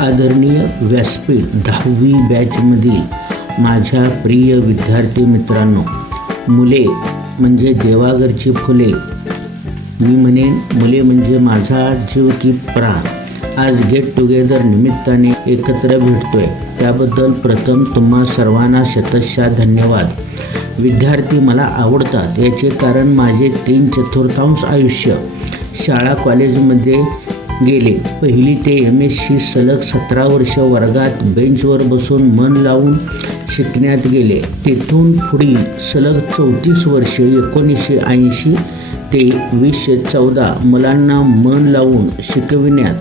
आदरणीय व्यासपीठ 10वी बॅचमधील माझ्या प्रिय विद्यार्थी मित्रांनो, मुले म्हणजे देवाघरची फुले, मी म्हणेन मुले म्हणजे माझा जीव की प्राण. आज गेट टुगेदर निमित्ताने एकत्र भेटतोय, त्याबद्दल प्रथम तुम्हा सर्वांना शतशः धन्यवाद. विद्यार्थी मला आवडतात याचे कारण माझे 3/4 आयुष्य शाळा कॉलेजमध्ये गेले. पहिली ते MSc सलग 17 वर्ष वर्गात बेंचवर बसून मन लावून शिकण्यात गेले. तेथून पुढील सलग 34 वर्ष 1980 ते 2014 मुलांना मन लावून शिकविण्यात,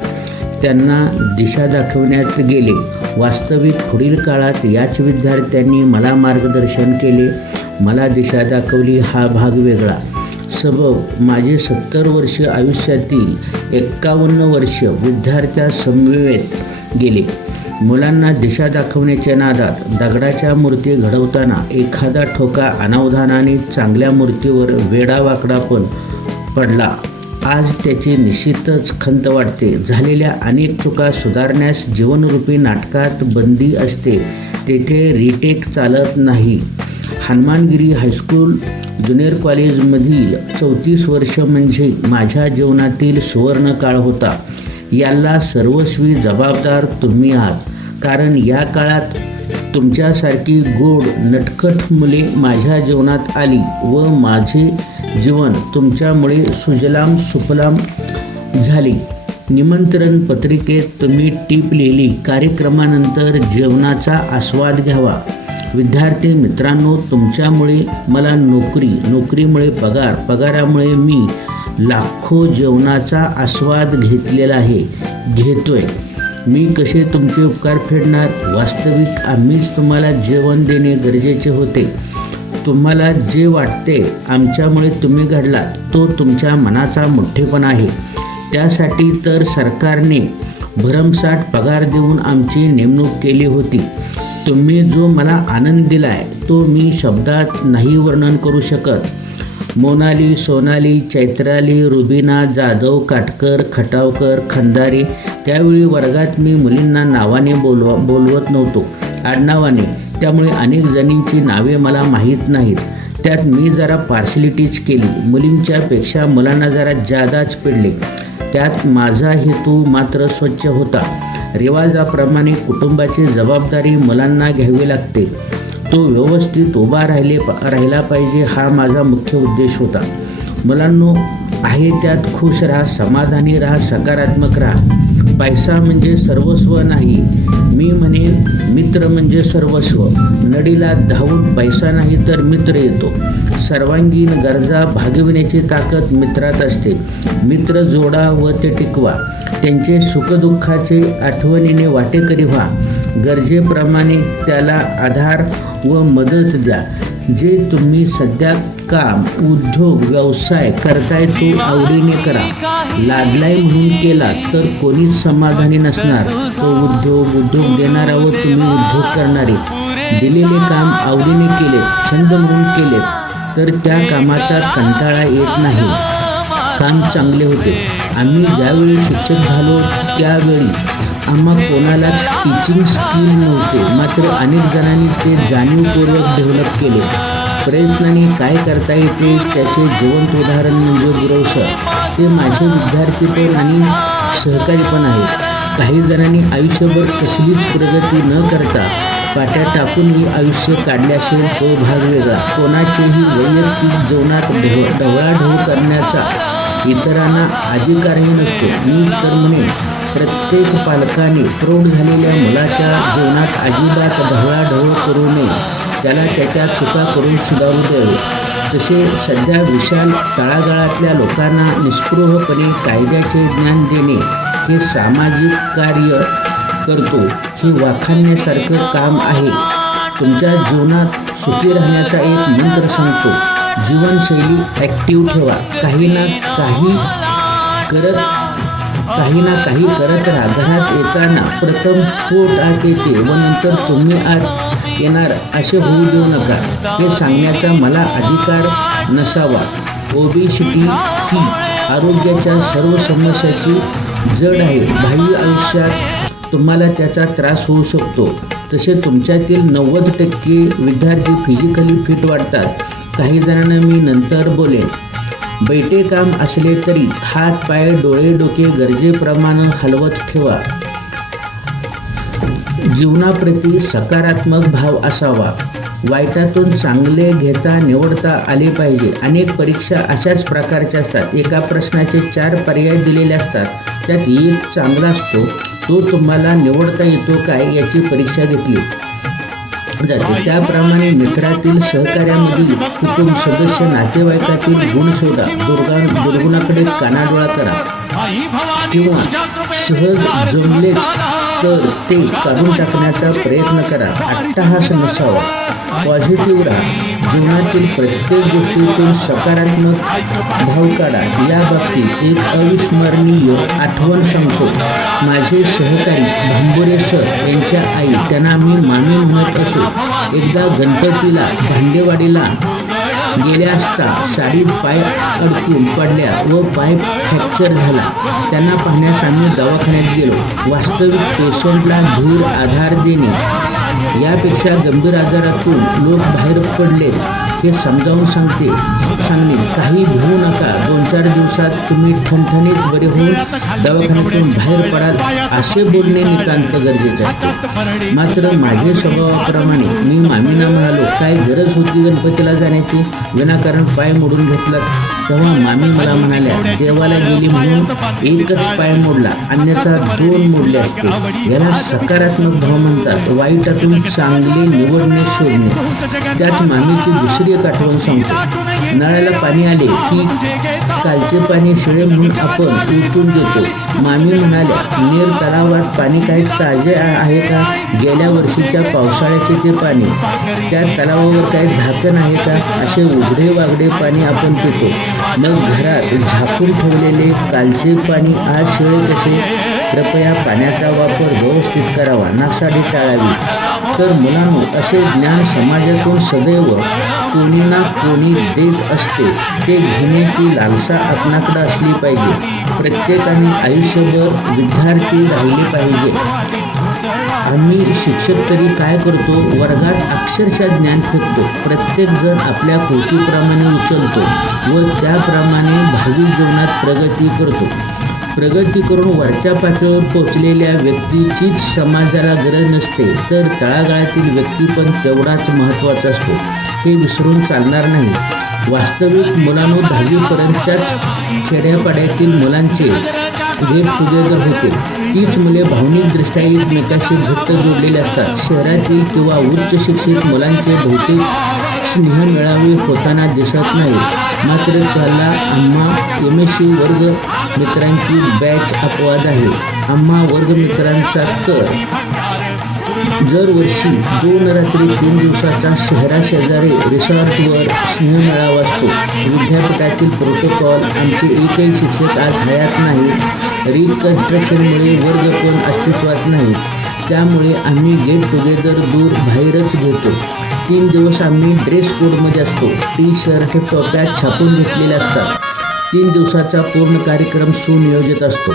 त्यांना दिशा दाखविण्यात गेले. वास्तविक पुढील काळात याच विद्यार्थ्यांनी मला मार्गदर्शन केले, मला दिशा दाखवली. हा भाग वेगळा. सबब माझे 70 वर्ष आयुष्यातील 51 वर्ष विद्यार्थ्यासमवेत गेले. मुलांना दिशा दाखवण्याच्या नादात दगडाच्या मूर्ती घडवताना एखादा ठोका अनावधानाने चांगल्या मूर्तीवर वेडावाकडा पण पडला. आज त्याची निश्चितच खंत वाटते. झालेल्या अनेक चुका सुधारण्यास जीवनरूपी नाटकात बंदी असते, तेथे रिटेक चालत नाही. हनुमानगिरी हायस्कूल ज्युनियर कॉलेजमधील 34 वर्ष म्हणजे माझ्या जीवनातील सुवर्ण काळ होता. याला सर्वस्वी जबाबदार तुम्ही आहात, कारण या काळात तुमच्यासारखी गोड नटखट मुले माझ्या जीवनात आली व माझे जीवन तुमच्यामुळे सुजलाम सुफलाम झाले. निमंत्रण पत्रिकेत तुम्ही टीप लिहिली, कार्यक्रमानंतर जेवणाचा आस्वाद घ्यावा. विद्यार्थी मित्रांनो, तुमच्यामुळे मला नोकरीमुळे पगारामुळे मी लाखो जेवणाचा आस्वाद घेतलेला आहे, घेतोय. मी कसे तुमचे उपकार फेडणार? वास्तविक आम्हीच तुम्हाला जेवण देणे गरजेचे होते. तुम्हाला जे वाटते आमच्यामुळे तुम्ही घडलात, तो तुमच्या मनाचा मोठेपणा आहे. त्यासाठी तर सरकारने भरमसाठ पगार देऊन आमची नेमणूक केली होती. तुम्ही जो मला आनंद दिलाय तो मी शब्दात नाही वर्णन करू शकत. मोनाली, सोनाली, चैत्राली, रुबीना, जाधव, काटकर, खटावकर, खंदारे. त्यावेळी वर्गात मी मुलींना नावाने बोलवत नव्हतो, आडनावाने. त्यामुळे अनेक जणींची नावे मला माहीत नाहीत. त्यात मी जरा पार्शलिटीच केली. मुलींच्या पेक्षा मुलांना जरा जादाच पिडले. त्यात माझा हेतू मात्र स्वच्छ होता. रिवाजाप्रमाणे कुटुंबाची जबाबदारी मुलांना घ्यावी लागते, तो व्यवस्थित उभा राहिला पाहिजे, हा माझा मुख्य उद्देश होता. मुलांनो, आहे त्यात खुश राहा, समाधानी राहा, सकारात्मक राहा. पैसा म्हणजे सर्वस्व नाही, मी म्हणेन मित्र म्हणजे सर्वस्व. नडीला धावून पैसा नाही तर मित्र येतो. सर्वांगीण गरजा भागविण्याची ताकद मित्रात असते. मित्र जोडा व ते टिकवा. त्यांचे सुखदुःखाचे आठवणीने वाटेकरी व्हा. गरजेप्रमाणे त्याला आधार व मदत द्या. जे तुम्ही सध्या काम, उद्योग, व्यवसाय करताय तो आवडीने करा. लादलाय म्हणून केला तर कोणीच समाधानी नसणार. तो उद्योग देणारा व तुम्ही उद्योग करणारे. दिलेले काम आवडीने केले, छंद म्हणून केले तर त्या कामाचा कंटाळा येत नाही. काम चांगले होते. आम्ही ज्यावेळी शिक्षक झालो त्यावेळी आम्हा कोणालाच टीचिंग स्किल नव्हते, मात्र अनेक जणांनी ते जाणीवपूर्वक डेव्हलप केले. प्रयत्नाने काय करता येते त्याचे जिवंत उदाहरण म्हणजे गुरव सर. ते माझे विद्यार्थी पण आणि सहकारी पण आहेत. काही जणांनी आयुष्यभर कसलीच प्रगती न करता पाट्या टाकूनही आयुष्य काढले असेल, तो भाग वेगळा. कोणाचेही वैयक्तिक जीवनात ढवळाढवळ करण्याचा इतरांना अधिकारही नसतो. मी तर म्हणेन प्रत्येक पालकाने प्रौढ झालेल्या मुलाच्या जीवनात अजिबात ढवळाढवळ करू नये, त्याला त्याच्या चुका करून सुधारू द्यावे. तसे सध्या विशाल तळागाळातल्या लोकांना निस्पृहपणे कायद्याचे ज्ञान देणे हे सामाजिक कार्य करतो, हे वाखाणण्यासारखं काम आहे. तुमच्या जीवनात सुखी राहण्याचा एक मंत्र सांगतो. जीवनशैली ॲक्टिव्ह ठेवा. काही ना काही करत राहा. घरात येताना प्रथम पोट आत येते व नंतर तुम्ही आत येणार असे होऊ देऊ नका. हे सांगण्याचा मला अधिकार नसावा. ओबेसिटी ही आरोग्याच्या सर्व समस्याची जड आहे. बाह्य आयुष्यात तुम्हाला त्याचा त्रास होऊ शकतो. तसे तुमच्यातील 90% विद्यार्थी फिजिकली फिट वाटतात. काही जणांना मी नंतर बोलेन. बैठे काम असले तरी हात पाय डोळे डोके गरजेप्रमाणे हलवत ठेवा. जीवनाप्रती सकारात्मक भाव असावा. वाईटातून चांगले घेता निवडता आले पाहिजे. अनेक परीक्षा अशाच प्रकारच्या असतात. एका प्रश्नाचे 4 पर्याय दिलेले असतात. त्यात एक चांगला असतो. तो तुम्हाला निवडता येतो काय याची परीक्षा घेतली जाते. त्याप्रमाणे मित्रातील, सहकार्यामधील, कुटुंब सदस्य, नातेवाईकातील गुण शोधा. दुर्गुणाकडे कानाडोळा करा किंवा सहज जमलेच तर ते काढून टाकण्याचा प्रयत्न करा. अट्टहास नसावा. पॉझिटिव्ह राहा. जीवनातील प्रत्येक गोष्टीतून सकारात्मक भाव काढा. या बाबतीत एक अविस्मरणीय आठवण सांगतो. माझे सहकारी भांबुरे सर यांच्या आई, त्यांना मी मामी म्हणत असो, एकदा गणपतीला भांडेवाडीला गेल्या असता साडीत पाय अडकून पडल्या व पाय फ्रॅक्चर झाला. त्यांना पाहण्यास आम्ही दवाखान्यात गेलो. वास्तविक पेशंटला धीर आधार देणे यापेक्षा गंभीर आजारातून लोक बाहेर पडले हे समजावून सांगणे. काही भिवू नका. 2-4 दिवसात तुम्ही ठणठणीत बरे होऊन दवाखान्यातून बाहेर पडाल असे बोलणे नितांत गरजेचे असते. मात्र माझे स्वभावाप्रमाणे मी मामींना म्हणालो, काय गरज होती गणपतीला जाण्याची? विनाकारण पाय मोडून घेतला. तेव्हा मामी मला म्हणाल्या, देवाला गेली म्हणून एकच पाय मोडला, अन्यथा 2 मोडले असते. याला सकारात्मक भाव म्हणतात. वाईटातून चांगले निवडणे शोधणे. त्यात मामीची दुसरी एक आठवण सांगतो. नळाला पाणी आले की कालचे पाणी शिळे म्हणून आपण उलटून देतो. मामी म्हणाल्या, नेर तलावात पाणी काही ताजे आहे का? गेल्या वर्षीच्या पावसाळ्याचे ते पाणी. त्या तलावावर काही झाकण आहे का? असे उघडे वागडे पाणी आपण पितो. मग घरात झाकून ठेवलेले कालचे पाणी आज शिळे कसे? कृपया पाण्याचा वापर व्यवस्थित करावा. नासाडी टाळावी. तर मुलांनो, असे ज्ञान समाजातून सदैव कोणी ना कोणी देत असते. ते घेण्याची लालसा आपणाकडे असली पाहिजे. प्रत्येकाने आयुष्यभर विद्यार्थी राहिले पाहिजे. आम्ही शिक्षक तरी काय करतो? वर्गात अक्षरशः ज्ञान फेकतो. प्रत्येकजण आपल्या कृतीप्रमाणे उचलतो व त्याप्रमाणे भावी जीवनात प्रगती करतो. प्रगती करून वरच्या पातळीवर पोचलेल्या व्यक्तीचीच समाजाला गरज नसते, तर तळागाळातील व्यक्ती पण तेवढाच महत्त्वाचा असतो. हे विसरून चालणार नाही. वास्तविक मुलांनो, 10वीपर्यंतच्याच खेड्यापाड्यातील मुलांचे गेट टुगेदर होते. तीच मुले भावनिकदृष्ट्या एकमेकाशी घट्ट जोडलेली असतात. शहरातील किंवा उच्च शिक्षित मुलांचे बहुतेक स्नेह मेळावे होताना दिसत नाही. मात्र त्याला आम्हा MSc वर्ग मित्रांची बॅच अपवाद आहे. आम्हा वर्गमित्रांचा तर दरवर्षी 2 रात्री 3 दिवसाचा शहराशेजारी रिसॉर्टवर स्नेहमेळावा असतो. विद्यापीठातील प्रोटोकॉल. आमचे एकही शिक्षक आज हयात नाही. रिकन्स्ट्रक्शनमुळे वर्ग पण अस्तित्वात नाही. त्यामुळे आम्ही गेट टुगेदर दूर बाहेरच घेतो. 3 दिवस आम्ही ड्रेस कोडमध्ये असतो. टी-शर्ट टोप्या छापून घेतलेल्या असतात. 3 दिवसाचा पूर्ण कार्यक्रम सुनियोजित असतो.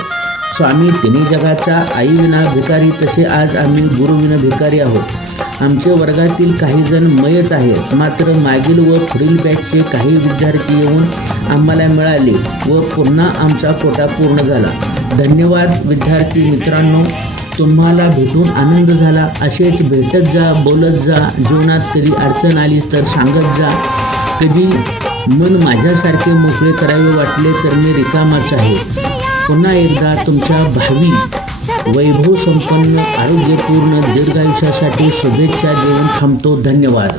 स्वामी तिन्ही जगाचा आई विना भिकारी, तसे आज आम्ही गुरु विना भिकारी आहोत. आमच्या वर्गातील काही जण मयत आहेत. मात्र मागील व पुढील बॅचचे काही विद्यार्थी येऊन आम्हाला मिळाले व पुन्हा आमचा कोटा पूर्ण झाला. धन्यवाद विद्यार्थी मित्रांनो. तुम्हाला भेटून आनंद झाला. असेच भेटत जा, बोलत जा. जीवनात कधी अडचण आली तर सांगत जा. कधी मन माझ्यासारखे मोकळे करावे वाटले तर मी रिकामाच आहे. पुन्हा एकदा तुमच्या भावी वैभव संपन्न आरोग्यपूर्ण दीर्घायुष्यासाठी शुभेच्छा देऊन थांबतो. धन्यवाद.